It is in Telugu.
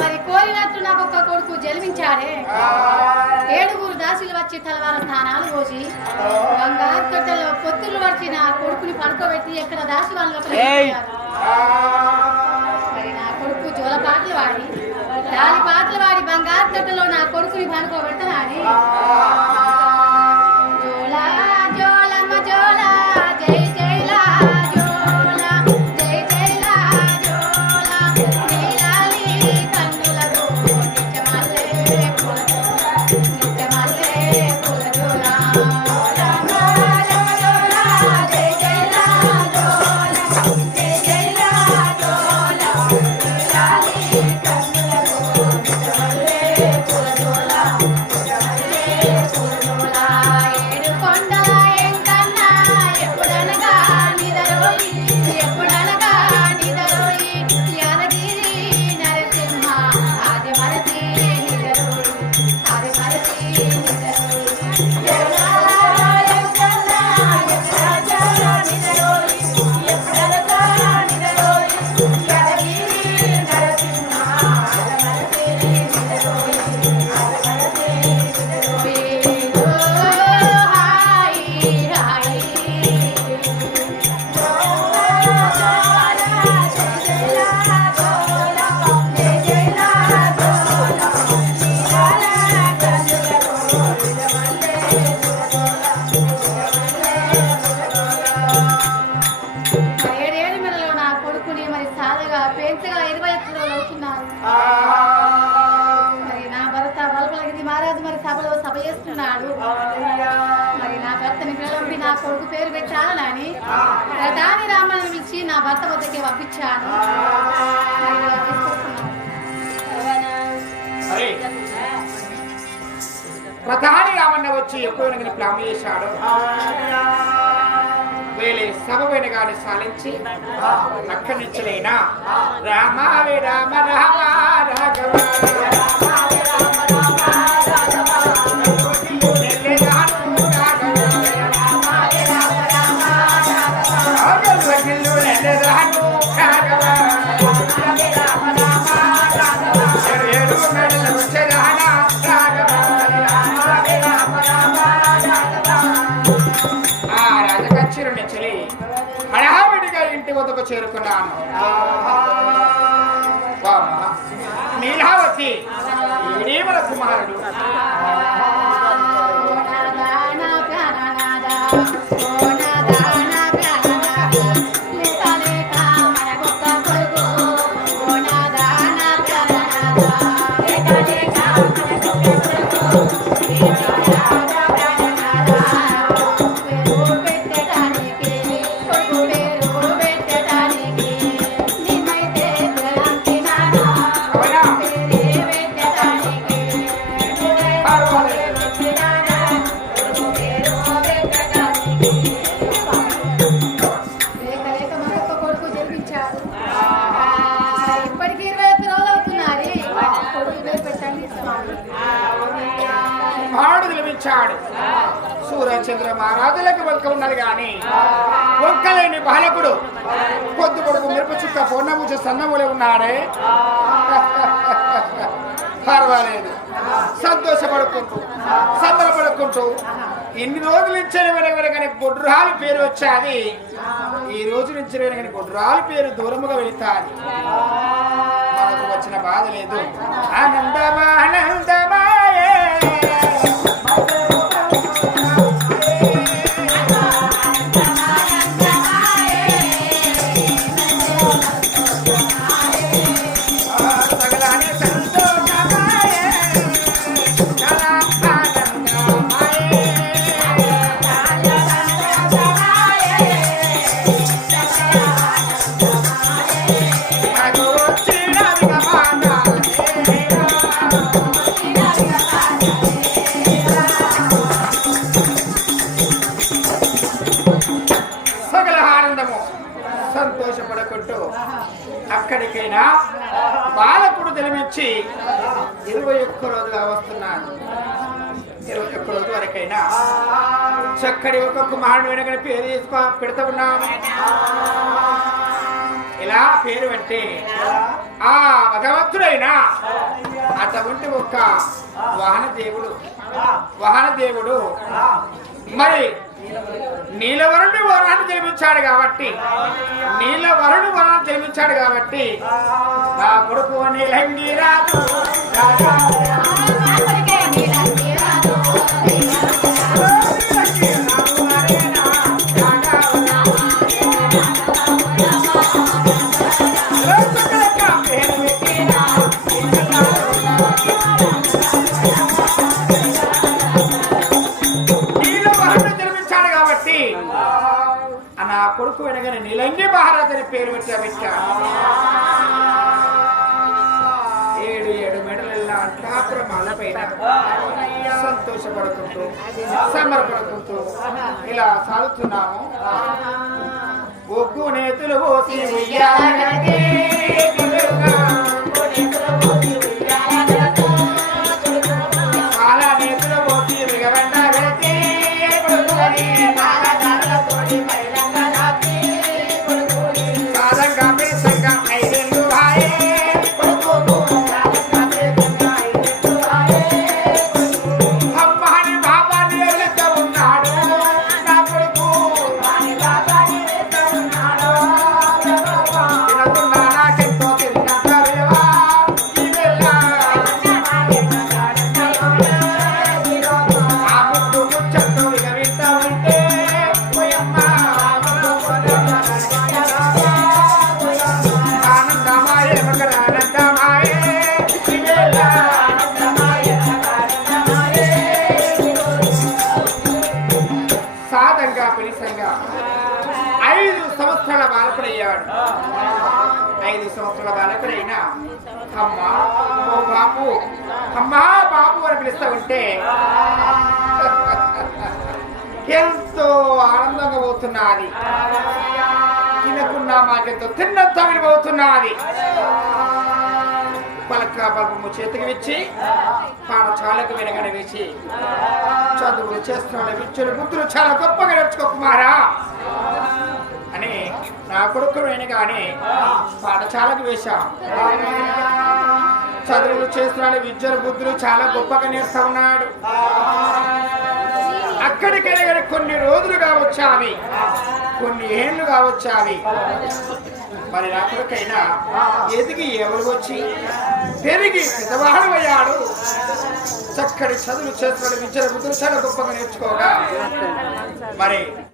మరి కోరినట్టు నాకు ఒక్క కొడుకు జన్మించాడే. 7 దాసులు వచ్చి తలవార స్నానాలు పోసి బంగారు తొట్టెలో పొత్తులు వచ్చి నా కొడుకుని పడుకోబెట్టి ఎక్కడ దాసి వాళ్ళు మరి నా కొడుకు జోల పాటలు వాడి దాని పాటలు వాడి బంగారు తొట్టెలో నా కొడుకుని పడుకోబెట్టనాని జోలా జోలమ్మ జోలా జై జైలా జోలా జై జైలా జోలా నీలాలి కన్నులతో నిత్యమల్లే పూల నిత్యమల్లే పూల జోలా జై జైలా జోలా జై జైలా జోలా నీలాలి కన్నులతో నిత్యమల్లే పూల జోలా మరి నా భర్త బలపలగిరి మహారాజు మరి సభలో సభ చేస్తున్నాడు. మరి నా భర్తని పిల్లలు నా కొడుకు పేరు పెట్టాలని ప్రధాని రామని పిలిచి నా భర్త వద్దకే పంపించాను. ప్రధాని రామన్న వచ్చి ఎప్పుడు ప్లాన్ చేశాడు. వేలే సభ వెనగాని సాలించి అక్కడి నుంచిలైనా రామావి రామ రామ రాఘవ ఇంటి వద్దకు చేరుకున్నాను. నీలావతి మన కుమారుడు సూర్యచంద్ర మహారాజులకు వంక ఉన్నది గాని వంకలేని బాలకుడు పొద్దు పొడుగు మిరప చుక్క పొన్నమూచి సన్నములే ఉన్నాడే. పర్వాలేదు, సంతోషపడుకుంటూ సంబరపడుకుంటూ ఎన్ని రోజుల నుంచి వెనకని గొడ్రాలు పేరు వచ్చాది. ఈ రోజు నుంచి వెనకని గొడ్రాలు పేరు దూరముగా వెళుతాది. మనకు వచ్చిన బాధ లేదు. ఆనందమానందమాయే సంతోషపడుకుంటూ అక్కడికైనా బాలకుడు జన్మించి 21 రోజుగా వస్తున్నాను. 21 రోజు వరకైనా చక్కటి ఒక కుమారుడు వెనకని పేరు పెడతా ఉన్నాను. ఇలా పేరు అంటే ఆ భగవంతుడైన అటువంటి ఒక్క వాహన దేవుడు మరి నీలవరుణి వరాన్ని జన్మించాడు కాబట్టి నా కొడుకు నీలంగి రాజు నా కొడుకు వెనగని నీలంగి మహారాజు అని పేరు పెట్టా 7 మెడలెల్లా ఠాపురమాల పైన సంతోషపడుకుంటూ సంబరపడుకుంటూ ఇలా సాగుతున్నాము. ఒగ్గు నేతులు పోసి చాలా నేతులు పోసి మిగవండ సాదంగా పిలిసంగా 5 సంవత్సరాల బాలకుడయ్యాడు. 5 సంవత్సరాల బాలకుడైనా అమ్మా ఓ బాబు అమ్మా బాబు అని పిలుస్తా ఉంటే ఎంతో ఆనందంగా పోతున్నది. తినకున్నా మాకెంతో తిన్నంత విడిపోతున్నది. పలక బల్బము చేతికి ఇచ్చి పాఠశాలకు వెనగడ వేసి చదువులు చేస్తున్నాడు. విద్యలు బుద్ధులు చాలా గొప్పగా నేర్చుకో కుమారా అని నా కొడుకు వెనగానే పాఠశాలకు వేశాం. చదువులు చేస్తున్నాడు. విద్యలు బుద్ధులు చాలా గొప్పగా నేర్చుతా ఉన్నాడు. అక్కడికెళ్ళగడ కొన్ని రోజులు కావచ్చావి, కొన్ని ఏళ్ళు కావచ్చావి. మరి నా కొడుకైనా ఎదిగి ఎవరు వచ్చి పెరిగి పెద్దవాడమయ్యాడు. చక్కటి చదువులు చేస్తున్నాడు. విద్యల బుద్ధులు చాలా గొప్పగా నేర్చుకోగా మరి